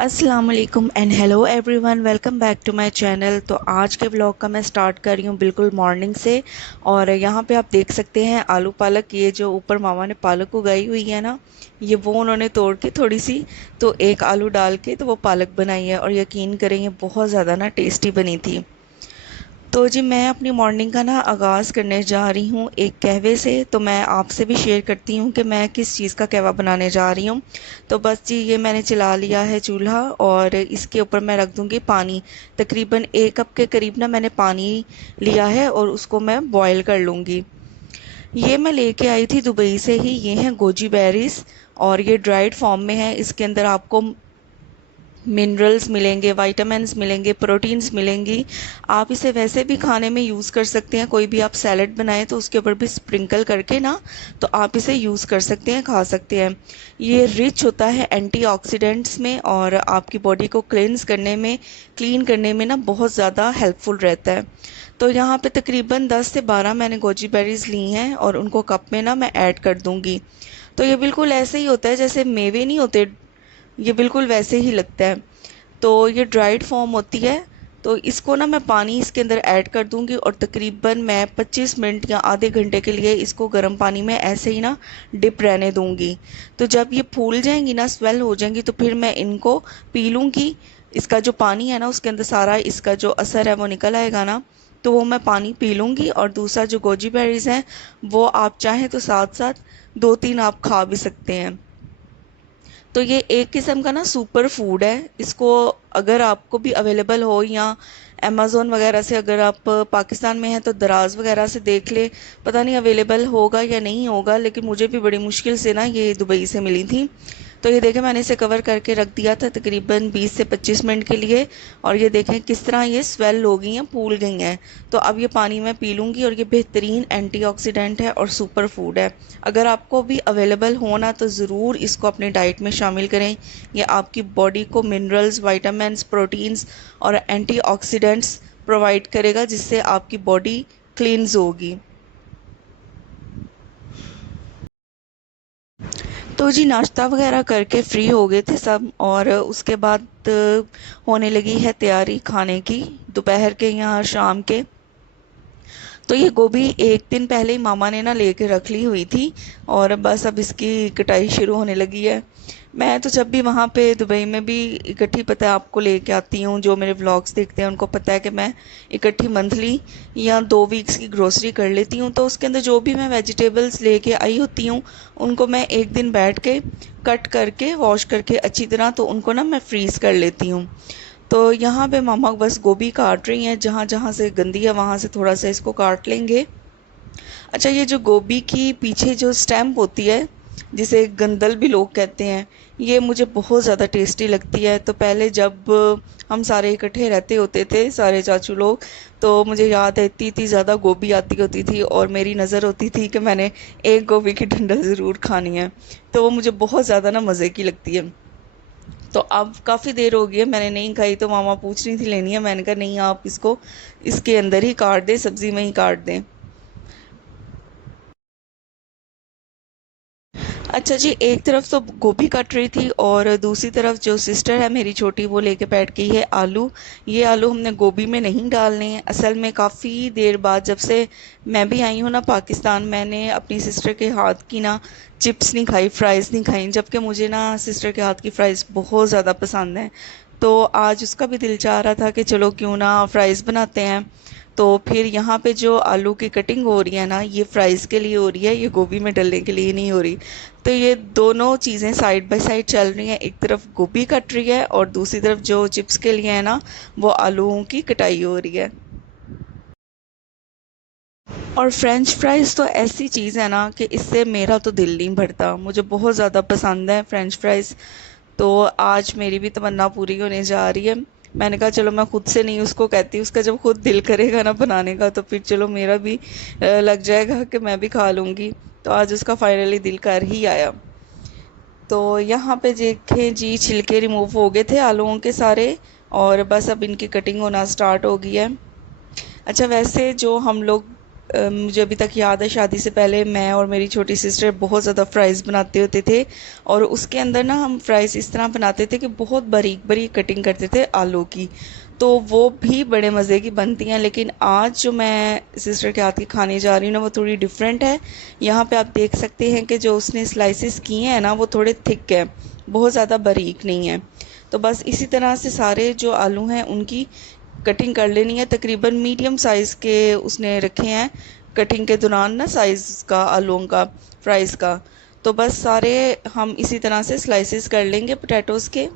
अस्सलाम वालेकुम and hello everyone, welcome back to my channel. तो आज के व्लॉग का मैं स्टार्ट कर रही हूँ बिल्कुल मॉर्निंग से। और यहाँ पे आप देख सकते हैं आलू पालक, ये जो ऊपर मामा ने पालक उगाई हुई है ना, ये वो उन्होंने तोड़ के थोड़ी सी तो एक आलू डाल के तो वो पालक बनाई है। और यकीन करें ये बहुत ज़्यादा ना टेस्टी बनी थी। तो जी मैं अपनी मॉर्निंग का ना आगाज़ करने जा रही हूँ एक कहवे से। तो मैं आपसे भी शेयर करती हूँ कि मैं किस चीज़ का कहवा बनाने जा रही हूँ। तो बस जी ये मैंने चला लिया है चूल्हा और इसके ऊपर मैं रख दूँगी पानी। तकरीबन 1 कप के करीब ना मैंने पानी लिया है और उसको मैं बॉयल कर लूँगी। ये मैं लेके आई थी दुबई से ही, ये हैं गोजी बेरीज और ये ड्राइड फॉर्म में है। इसके अंदर आपको मिनरल्स मिलेंगे, विटामिन्स मिलेंगे, प्रोटीन्स मिलेंगी। आप इसे वैसे भी खाने में यूज़ कर सकते हैं, कोई भी आप सैलड बनाएं तो उसके ऊपर भी स्प्रिंकल करके ना तो आप इसे यूज़ कर सकते हैं, खा सकते हैं। ये रिच होता है एंटीऑक्सीडेंट्स में और आपकी बॉडी को क्लेंस करने में, क्लीन करने में ना बहुत ज़्यादा हेल्पफुल रहता है। तो यहाँ पे तकरीबन 10 से 12 मैंने गोजी बेरीज ली हैं और उनको कप में ना मैं ऐड कर दूँगी। तो ये बिल्कुल ऐसे ही होता है जैसे मेवे नहीं होते, ये बिल्कुल वैसे ही लगता है। तो ये ड्राइड फॉर्म होती है। तो इसको ना मैं पानी इसके अंदर ऐड कर दूंगी और तकरीबन मैं 25 मिनट या आधे घंटे के लिए इसको गर्म पानी में ऐसे ही ना डिप रहने दूंगी। तो जब ये फूल जाएंगी ना, स्वेल हो जाएंगी, तो फिर मैं इनको पी लूँगी। इसका जो पानी है ना उसके अंदर सारा इसका जो असर है वो निकल आएगा ना, तो वो मैं पानी पी लूँगी। और दूसरा जो गोजी बेरीज हैं वो आप चाहें तो साथ साथ 2-3 आप खा भी सकते हैं। तो ये एक किस्म का ना सुपर फूड है। इसको अगर आपको भी अवेलेबल हो या अमेज़ोन वगैरह से, अगर आप पाकिस्तान में हैं तो दराज वगैरह से देख ले, पता नहीं अवेलेबल होगा या नहीं होगा, लेकिन मुझे भी बड़ी मुश्किल से ना ये दुबई से मिली थी। तो ये देखें मैंने इसे कवर करके रख दिया था तकरीबन 20 से 25 मिनट के लिए। और ये देखें किस तरह ये स्वेल हो गई हैं, फूल गई हैं। तो अब ये पानी मैं पी लूँगी और ये बेहतरीन एंटीऑक्सीडेंट है और सुपर फूड है। अगर आपको भी अवेलेबल हो ना तो ज़रूर इसको अपनी डाइट में शामिल करें। ये आपकी बॉडी को मिनरल्स, विटामिन्स, प्रोटीन्स और एंटीऑक्सीडेंट्स प्रोवाइड करेगा, जिससे आपकी बॉडी क्लींस होगी। तो जी नाश्ता वगैरह करके फ्री हो गए थे सब और उसके बाद होने लगी है तैयारी खाने की, दोपहर के या शाम के। तो ये गोभी एक दिन पहले ही मामा ने ना लेके रख ली हुई थी और बस अब इसकी कटाई शुरू होने लगी है। मैं तो जब भी वहाँ पे दुबई में भी इकट्ठी, पता है आपको, लेके आती हूँ। जो मेरे व्लॉग्स देखते हैं उनको पता है कि मैं इकट्ठी मंथली या 2 वीक्स की ग्रोसरी कर लेती हूँ। तो उसके अंदर जो भी मैं वेजिटेबल्स लेके आई होती हूँ उनको मैं एक दिन बैठ के कट करके वॉश करके अच्छी तरह तो उनको ना मैं फ्रीज़ कर लेती हूँ। तो यहाँ पे मामा बस गोभी काट रही हैं, जहाँ जहाँ से गंदी है वहाँ से थोड़ा सा इसको काट लेंगे। अच्छा, ये जो गोभी की पीछे जो स्टेम होती है, जिसे गंदल भी लोग कहते हैं, ये मुझे बहुत ज़्यादा टेस्टी लगती है। तो पहले जब हम सारे इकट्ठे रहते होते थे, सारे चाचू लोग, तो मुझे याद है इतनी इतनी ज़्यादा गोभी आती होती थी और मेरी नज़र होती थी कि मैंने एक गोभी की डंडल ज़रूर खानी है। तो वो मुझे बहुत ज़्यादा ना मज़े की लगती है। तो अब काफ़ी देर हो गई है मैंने नहीं खाई, तो मामा पूछ रही थी लेनी है, मैंने कहा नहीं, आप इसको इसके अंदर ही काट दें, सब्ज़ी में ही काट दें। अच्छा जी, एक तरफ तो गोभी कट रही थी और दूसरी तरफ जो सिस्टर है मेरी छोटी, वो लेके बैठ गई है आलू। ये आलू हमने गोभी में नहीं डालने हैं। असल में काफ़ी देर बाद जब से मैं भी आई हूँ ना पाकिस्तान, मैंने अपनी सिस्टर के हाथ की ना चिप्स नहीं खाई, फ्राइज़ नहीं खाई, जबकि मुझे ना सिस्टर के हाथ की फ़्राइज़ बहुत ज़्यादा पसंद हैं। तो आज उसका भी दिल चाह रहा था कि चलो क्यों ना फ़्राइज़ बनाते हैं। तो फिर यहाँ पे जो आलू की कटिंग हो रही है ना, ये फ्राइज़ के लिए हो रही है, ये गोभी में डलने के लिए नहीं हो रही। तो ये दोनों चीज़ें साइड बाय साइड चल रही हैं। एक तरफ गोभी कट रही है और दूसरी तरफ जो चिप्स के लिए है ना, वो आलूओं की कटाई हो रही है। और फ्रेंच फ्राइज़ तो ऐसी चीज़ है ना कि इससे मेरा तो दिल नहीं भरता, मुझे बहुत ज़्यादा पसंद है फ्रेंच फ्राइज़। तो आज मेरी भी तमन्ना पूरी होने जा रही है। मैंने कहा चलो मैं खुद से नहीं उसको कहती, उसका जब खुद दिल करेगा ना बनाने का तो फिर चलो मेरा भी लग जाएगा कि मैं भी खा लूँगी। तो आज उसका फाइनली दिल कर ही आया। तो यहाँ पे देखें जी, छिलके रिमूव हो गए थे आलूओं के सारे और बस अब इनकी कटिंग होना स्टार्ट हो गई है। अच्छा, वैसे जो हम लोग मुझे अभी तक याद है शादी से पहले मैं और मेरी छोटी सिस्टर बहुत ज़्यादा फ़्राइज़ बनाते होते थे। और उसके अंदर ना हम फ़्राइज़ इस तरह बनाते थे कि बहुत बारीक बारीक कटिंग करते थे आलू की, तो वो भी बड़े मज़े की बनती हैं। लेकिन आज जो मैं सिस्टर के हाथ की खाने जा रही हूँ ना, वो थोड़ी डिफरेंट है। यहाँ पे आप देख सकते हैं कि जो उसने स्लाइसेस किए हैं ना, वो थोड़े थिक हैं, बहुत ज़्यादा बारीक नहीं है। तो बस इसी तरह से सारे जो आलू हैं उनकी कटिंग कर लेनी है। तकरीबन मीडियम साइज़ के उसने रखे हैं कटिंग के दौरान ना, साइज़ का आलूओं का, फ्राइज़ का। तो बस सारे हम इसी तरह से स्लाइसेस कर लेंगे पोटैटोज़ के।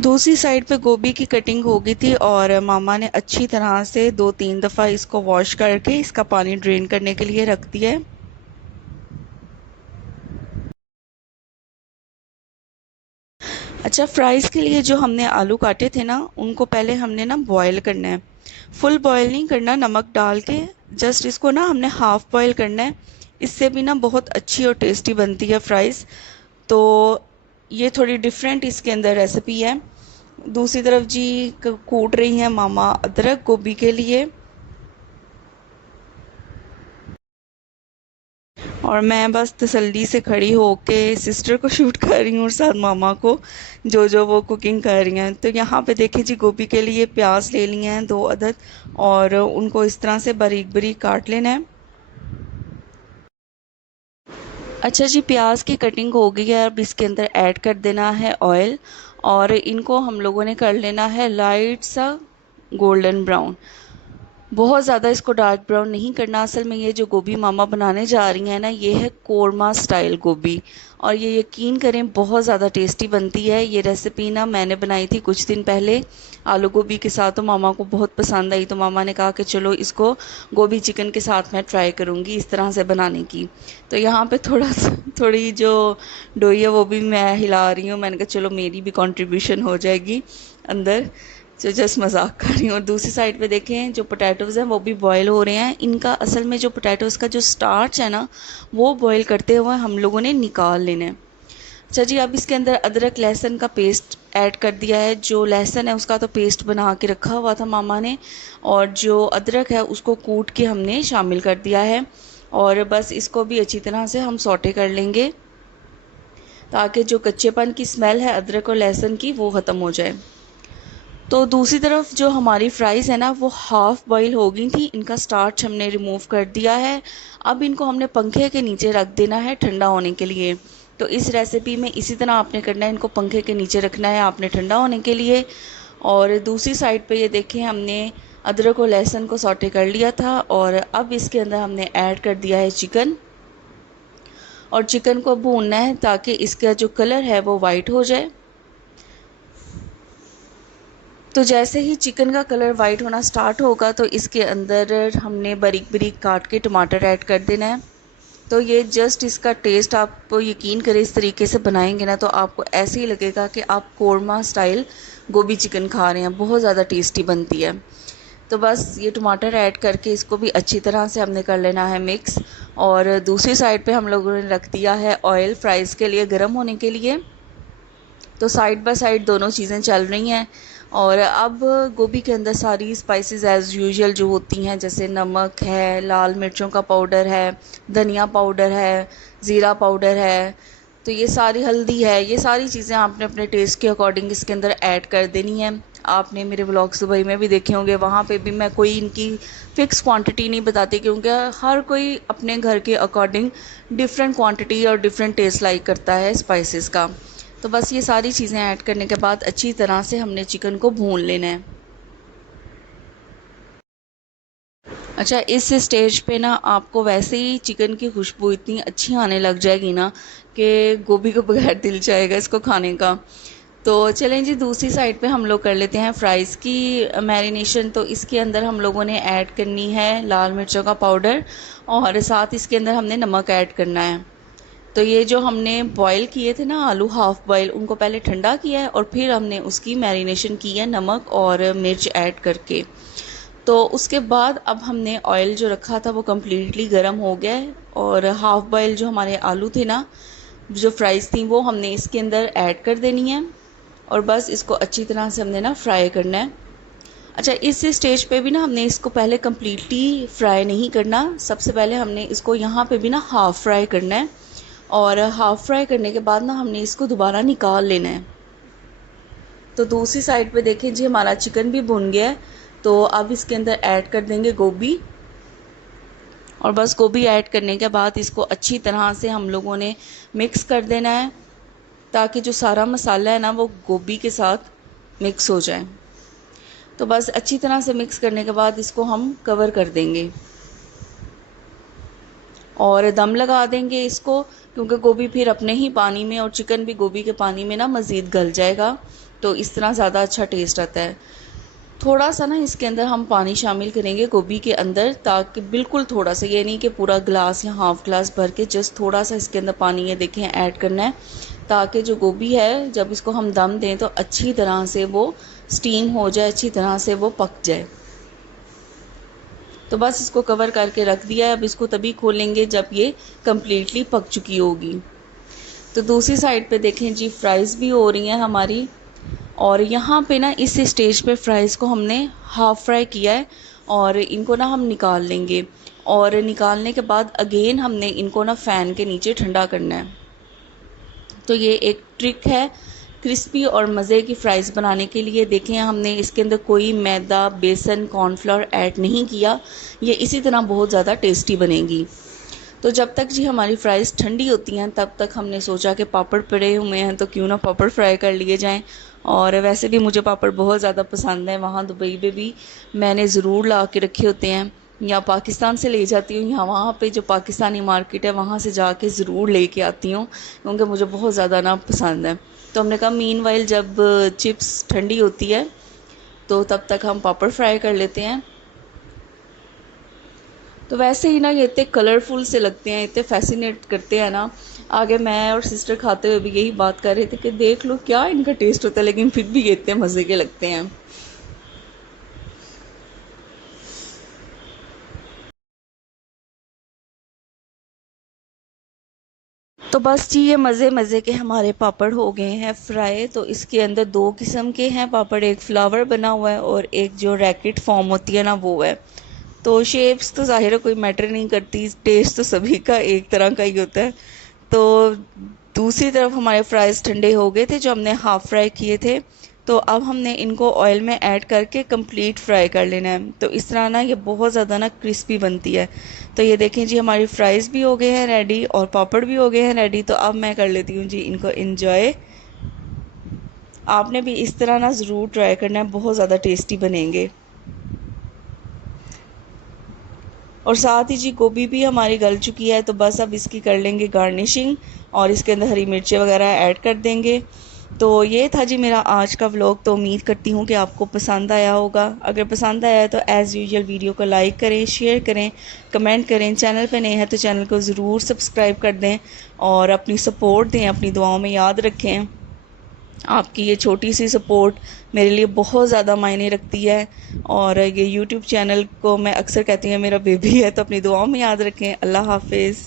दूसरी साइड पे गोभी की कटिंग हो गई थी और मामा ने अच्छी तरह से 2-3 दफ़ा इसको वॉश करके इसका पानी ड्रेन करने के लिए रख दिया है। अच्छा, फ्राइज़ के लिए जो हमने आलू काटे थे ना, उनको पहले हमने ना बॉयल करना है। फुल बॉयल नहीं करना, नमक डाल के जस्ट इसको ना हमने हाफ़ बॉयल करना है। इससे भी ना बहुत अच्छी और टेस्टी बनती है फ्राइज़। तो ये थोड़ी डिफरेंट इसके अंदर रेसिपी है। दूसरी तरफ जी कूट रही हैं मामा अदरक गोभी के लिए, और मैं बस तसल्ली से खड़ी होके सिस्टर को शूट कर रही हूँ और साथ मामा को, जो जो वो कुकिंग कर रही हैं। तो यहाँ पे देखिए जी, गोभी के लिए प्याज ले लिए हैं 2 अदद, और उनको इस तरह से बारीक बारीक काट लेना है। अच्छा जी, प्याज की कटिंग हो गई है। अब इसके अंदर ऐड कर देना है ऑयल, और इनको हम लोगों ने कर लेना है लाइट सा गोल्डन ब्राउन। बहुत ज़्यादा इसको डार्क ब्राउन नहीं करना। असल में ये जो गोभी मामा बनाने जा रही हैं ना, ये है कोरमा स्टाइल गोभी, और ये यकीन करें बहुत ज़्यादा टेस्टी बनती है। ये रेसिपी ना मैंने बनाई थी कुछ दिन पहले आलू गोभी के साथ, तो मामा को बहुत पसंद आई। तो मामा ने कहा कि चलो इसको गोभी चिकन के साथ मैं ट्राई करूँगी इस तरह से बनाने की। तो यहाँ पे थोड़ी जो डोई है वो भी मैं हिला रही हूँ। मैंने कहा चलो मेरी भी कंट्रीब्यूशन हो जाएगी अंदर, जो जस्ट मजाक कर रही हूँ। और दूसरी साइड पे देखें जो पोटैटोज़ हैं वो भी बॉयल हो रहे हैं। इनका असल में जो पोटैटोज़ का जो स्टार्च है ना, वो बॉयल करते हुए हम लोगों ने निकाल लेना है। अच्छा जी, अब इसके अंदर अदरक लहसुन का पेस्ट ऐड कर दिया है। जो लहसुन है उसका तो पेस्ट बना के रखा हुआ था मामा ने, और जो अदरक है उसको कूट के हमने शामिल कर दिया है। और बस इसको भी अच्छी तरह से हम सौटे कर लेंगे, ताकि जो कच्चेपन की स्मेल है अदरक और लहसुन की वो ख़त्म हो जाए। तो दूसरी तरफ जो हमारी फ्राइज़ है ना, वो हाफ़ बॉईल हो गई थी। इनका स्टार्च हमने रिमूव कर दिया है। अब इनको हमने पंखे के नीचे रख देना है ठंडा होने के लिए। तो इस रेसिपी में इसी तरह आपने करना है, इनको पंखे के नीचे रखना है आपने ठंडा होने के लिए। और दूसरी साइड पे ये देखें, हमने अदरक और लहसुन को सौटे कर लिया था, और अब इसके अंदर हमने ऐड कर दिया है चिकन, और चिकन को भूनना है ताकि इसका जो कलर है वो वाइट हो जाए। तो जैसे ही चिकन का कलर वाइट होना स्टार्ट होगा, तो इसके अंदर हमने बारीक बारीक काट के टमाटर ऐड कर देना है। तो ये जस्ट इसका टेस्ट, आप यकीन करें इस तरीके से बनाएंगे ना, तो आपको ऐसे ही लगेगा कि आप कोरमा स्टाइल गोभी चिकन खा रहे हैं। बहुत ज़्यादा टेस्टी बनती है। तो बस ये टमाटर ऐड करके इसको भी अच्छी तरह से हमने कर लेना है मिक्स। और दूसरी साइड पे हम लोगों ने रख दिया है ऑयल फ्राइज़ के लिए गर्म होने के लिए। तो साइड बाय साइड दोनों चीज़ें चल रही हैं। और अब गोभी के अंदर सारी स्पाइसेस एज़ यूजुअल जो होती हैं, जैसे नमक है, लाल मिर्चों का पाउडर है, धनिया पाउडर है, ज़ीरा पाउडर है, तो ये सारी हल्दी है, ये सारी चीज़ें आपने अपने टेस्ट के अकॉर्डिंग इसके अंदर ऐड कर देनी है। आपने मेरे व्लॉग्स दुबई में भी देखे होंगे, वहाँ पे भी मैं कोई इनकी फ़िक्स क्वांटिटी नहीं बताती, क्योंकि हर कोई अपने घर के अकॉर्डिंग डिफरेंट क्वांटिटी और डिफरेंट टेस्ट लाइक करता है स्पाइसेस का। तो बस ये सारी चीज़ें ऐड करने के बाद अच्छी तरह से हमने चिकन को भून लेना है। अच्छा, इस स्टेज पे ना आपको वैसे ही चिकन की खुशबू इतनी अच्छी आने लग जाएगी ना, कि गोभी को बगैर दिल जाएगा इसको खाने का। तो चलें जी, दूसरी साइड पे हम लोग कर लेते हैं फ्राइज़ की मैरिनेशन। तो इसके अंदर हम लोगों ने ऐड करनी है लाल मिर्चों का पाउडर, और साथ इसके अंदर हमने नमक ऐड करना है। तो ये जो हमने बॉईल किए थे ना आलू हाफ़ बॉईल, उनको पहले ठंडा किया है और फिर हमने उसकी मैरिनेशन की है नमक और मिर्च ऐड करके। तो उसके बाद अब हमने ऑयल जो रखा था वो कम्प्लीटली गर्म हो गया है, और हाफ़ बॉईल जो हमारे आलू थे ना, जो फ्राइज़ थी, वो हमने इसके अंदर ऐड कर देनी है। और बस इसको अच्छी तरह से हमने ना फ्राई करना है। अच्छा, इस स्टेज पे भी ना हमने इसको पहले कम्प्लीटली फ्राई नहीं करना। सबसे पहले हमने इसको यहाँ पे भी ना हाफ़ फ्राई करना है, और हाफ़ फ्राई करने के बाद ना हमने इसको दोबारा निकाल लेना है। तो दूसरी साइड पे देखें जी, हमारा चिकन भी भुन गया है। तो अब इसके अंदर ऐड कर देंगे गोभी, और बस गोभी ऐड करने के बाद इसको अच्छी तरह से हम लोगों ने मिक्स कर देना है, ताकि जो सारा मसाला है ना वो गोभी के साथ मिक्स हो जाए। तो बस अच्छी तरह से मिक्स करने के बाद इसको हम कवर कर देंगे और दम लगा देंगे इसको, क्योंकि गोभी फिर अपने ही पानी में और चिकन भी गोभी के पानी में ना मज़ीद गल जाएगा। तो इस तरह ज़्यादा अच्छा टेस्ट आता है। थोड़ा सा ना इसके अंदर हम पानी शामिल करेंगे गोभी के अंदर, ताकि बिल्कुल थोड़ा सा, ये नहीं कि पूरा ग्लास या हाफ़ ग्लास भर के, जस्ट थोड़ा सा इसके अंदर पानी ये देखें ऐड करना है, ताकि जो गोभी है जब इसको हम दम दें तो अच्छी तरह से वो स्टीम हो जाए, अच्छी तरह से वो पक जाए। तो बस इसको कवर करके रख दिया है। अब इसको तभी खोलेंगे जब ये कम्प्लीटली पक चुकी होगी। तो दूसरी साइड पे देखें जी, फ्राइज़ भी हो रही हैं हमारी, और यहाँ पे ना इस स्टेज पे फ्राइज़ को हमने हाफ़ फ्राई किया है, और इनको ना हम निकाल लेंगे, और निकालने के बाद अगेन हमने इनको ना फ़ैन के नीचे ठंडा करना है। तो ये एक ट्रिक है क्रिस्पी और मज़े की फ़्राइज़ बनाने के लिए। देखें, हमने इसके अंदर कोई मैदा, बेसन, कॉर्नफ्लोर ऐड नहीं किया। ये इसी तरह बहुत ज़्यादा टेस्टी बनेगी। तो जब तक जी हमारी फ़्राइज़ ठंडी होती हैं तब तक हमने सोचा कि पापड़ पड़े हुए हैं तो क्यों ना पापड़ फ्राई कर लिए जाएं। और वैसे भी मुझे पापड़ बहुत ज़्यादा पसंद है, वहाँ दुबई में भी मैंने ज़रूर ला के रखे होते हैं, या पाकिस्तान से ले जाती हूँ, या वहाँ पे जो पाकिस्तानी मार्केट है वहाँ से जाके ज़रूर लेके आती हूँ, क्योंकि मुझे बहुत ज़्यादा ना पसंद है। तो हमने कहा मीनवाइल जब चिप्स ठंडी होती है तो तब तक हम पापड़ फ्राई कर लेते हैं। तो वैसे ही ना ये इतने कलरफुल से लगते हैं, इतने फैसिनेट करते हैं ना। आगे मैं और सिस्टर खाते हुए भी यही बात कर रहे थे कि देख लो क्या इनका टेस्ट होता है, लेकिन फिर भी ये इतने मज़े के लगते हैं। तो बस जी, ये मज़े मज़े के हमारे पापड़ हो गए हैं फ्राई। तो इसके अंदर दो किस्म के हैं पापड़, एक फ्लावर बना हुआ है और एक जो रैकेट फॉर्म होती है ना वो है। तो शेप्स तो ज़ाहिर है कोई मैटर नहीं करती, टेस्ट तो सभी का एक तरह का ही होता है। तो दूसरी तरफ हमारे फ्राइज़ ठंडे हो गए थे जो हमने हाफ़ फ्राई किए थे। तो अब हमने इनको ऑयल में ऐड करके कंप्लीट फ्राई कर लेना है। तो इस तरह ना ये बहुत ज़्यादा ना क्रिस्पी बनती है। तो ये देखें जी, हमारी फ्राइज़ भी हो गए हैं रेडी और पापड़ भी हो गए हैं रेडी। तो अब मैं कर लेती हूँ जी इनको इंजॉय। आपने भी इस तरह ना ज़रूर ट्राई करना है, बहुत ज़्यादा टेस्टी बनेंगे। और साथ ही जी गोभी भी हमारी गल चुकी है, तो बस अब इसकी कर लेंगे गार्निशिंग, और इसके अंदर हरी मिर्चें वगैरह ऐड कर देंगे। तो ये था जी मेरा आज का व्लॉग। तो उम्मीद करती हूँ कि आपको पसंद आया होगा। अगर पसंद आया है तो एज़ यूजुअल वीडियो को लाइक करें, शेयर करें, कमेंट करें। चैनल पे नए हैं तो चैनल को ज़रूर सब्सक्राइब कर दें और अपनी सपोर्ट दें, अपनी दुआओं में याद रखें। आपकी ये छोटी सी सपोर्ट मेरे लिए बहुत ज़्यादा मायने रखती है। और ये यूट्यूब चैनल को मैं अक्सर कहती हूँ मेरा बेबी है, तो अपनी दुआओं में याद रखें। अल्लाह हाफिज़।